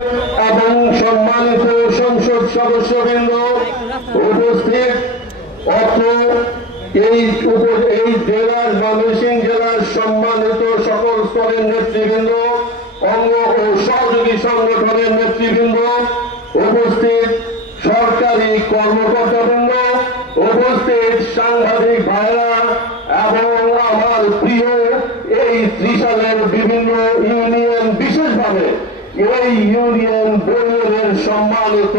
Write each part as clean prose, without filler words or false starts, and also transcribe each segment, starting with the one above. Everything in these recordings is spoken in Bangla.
এবং সম্মানিত সংসদ সদস্যবৃন্দ উপস্থিত, অত্র এই জেলার ময়মনসিংহ জেলার সম্মানিত সকল স্তরের নেতৃবৃন্দ, অঙ্গ ও সহযোগী সংগঠনের নেতৃবৃন্দ উপস্থিত, সরকারি কর্মকর্তাবৃন্দ উপস্থিত, সাংবাদিক ভাইরা এবং আমার প্রিয় এই ত্রিশালের বিভিন্ন ইউনিয়ন, বিশেষভাবে এই ইউনিয়ন বোর্ডের সম্মানিত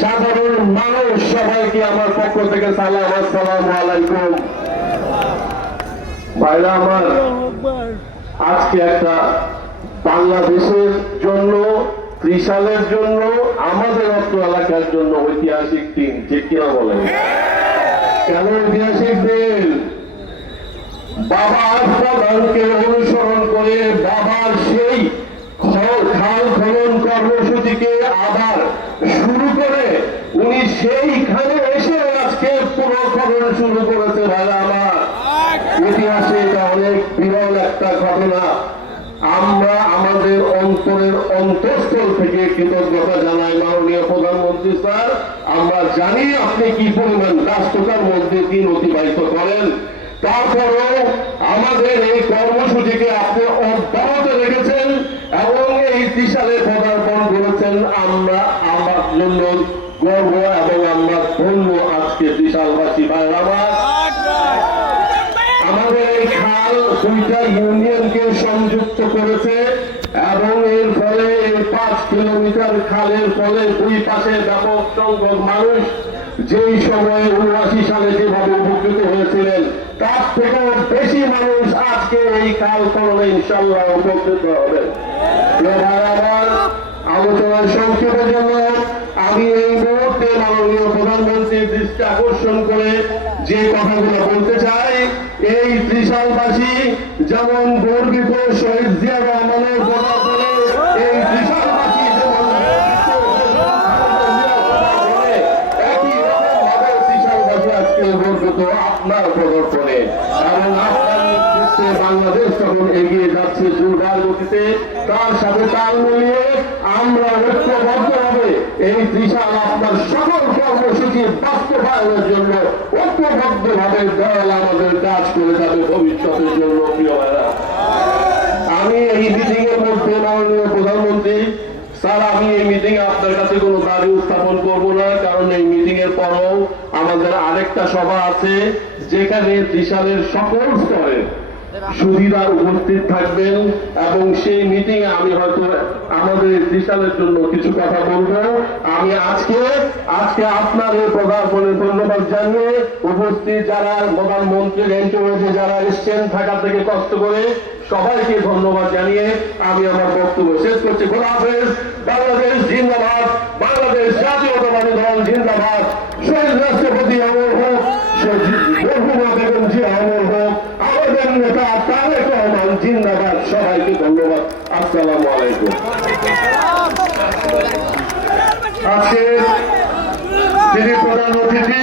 সাধারণ মানুষ, সবাইকে আমার পক্ষ থেকে সালাম, আসসালামু আলাইকুম। ভাইরা আমার, আজকে একটা বাংলাদেশের জন্য, ত্রিশালের জন্য, আমাদের অত্র এলাকার জন্য ঐতিহাসিক দিন, ঠিক কিনা বলেন? কেন ঐতিহাসিক দিন? বাবার প্রধানকে অনুসরণ করে বাবার সেই খাল খনন কর্মসূচিকে আবার শুরু করে উনি সেইখানে এসে আজকে পুনর্খনন শুরু করেছে। ভাইরা আমার, ইতিহাসে এটা অনেক বিরল একটা ঘটনা। আমরা আমাদের অন্তরের অন্তঃস্থল থেকে কৃতজ্ঞতা জানাই মাননীয় প্রধানমন্ত্রী স্যার। আমরা জানি আপনি কি পরিমাণ ব্যস্ততার মধ্যে দিন অতিবাহিত করেন, তারপরেও আমাদের এই কর্মসূচিকে আপনি অব্যাহত রেখেছেন এবং এই ত্রিশালে পদার্পণ করেছেন। আমরা আমার জন্য গর্ব এবং আমরা ধন্য আজকে ত্রিশালবাসী ভাইরা আমার। আমাদের এই খাল দুইটা ইউনিয়নকে সংযুক্ত করেছে এবং এর ফলে এই 5 কিলোমিটার খালের ফলে দুই পাশে ব্যাপক সংখ্যক মানুষ যেই সময়ে 79 সালে যেভাবে উপকৃত হয়েছিলেন, তার থেকেও বেশি মানুষ আজকে এই খাল খননে ইনশাল্লাহ উপকৃত হবেন। আলোচনার সংক্ষেপের জন্য আমি এই মুহূর্তে মাননীয় প্রধানমন্ত্রীর দৃষ্টি আকর্ষণ করে যে কথাগুলো বলতে চাই, এই ত্রিশালবাসী যেমন গর্বিত শহীদ জিয়া রহমানের কথা বলে, এই ত্রিশালবাসী যেমন একই রকম ভাবে ত্রিশালবাসী আজকে গর্বিত আপনার প্রদর্শনে এবং আপনার নেতৃত্বে বাংলাদেশ যখন এগিয়ে যাচ্ছে জোরদার গতিতে, তার সাথে তাল মিলিয়ে আমরা ঐক্যবদ্ধভাবে এই ত্রিশাল আপনার সকল কর্মসূচি বাস্তবায়নের জন্য ঐক্যবদ্ধভাবে দল আমাদের কাজ করে যাবে ভবিষ্যতের জন্য। প্রিয় ভাইরা, আমি এই মিটিং এর মধ্যে মাননীয় প্রধানমন্ত্রী স্যার, আমি এই মিটিং আপনার কাছে কোনো দাবি উত্থাপন করব না, কারণ এই মিটিং এর পরও আমাদের আরেকটা সভা আছে যেখানে ত্রিশালের সকল স্তরের সুবিধার উপস্থিত থাকবেন এবং সেই মিটিং এ আমি হয়তো আমাদের ত্রিশালের জন্য কিছু কথা বলবো। আমি আজকে আপনার এই পদার্পণে ধন্যবাদ জানিয়ে উপস্থিত যারা প্রধানমন্ত্রীর এনটিওতে যারা এসছেন ঢাকা থেকে কষ্ট করে, সবাইকে ধন্যবাদ জানিয়ে আমি আমার বক্তব্য শেষ করছি। খোদা হাফেজ। বাংলাদেশ জিন্দাবাদ, বাংলাদেশ জাতীয়তাবাদী দল জিন্দাবাদ, শহীদ রাষ্ট্রপতি অমর হোক, মরহুমা বেগম জিয়া অমর হোক, আমাদের নেতা তারেক রহমান জিন্দাবাদ। সবাইকে ধন্যবাদ, আসসালামু আলাইকুম। আজকে যিনি প্রধান অতিথি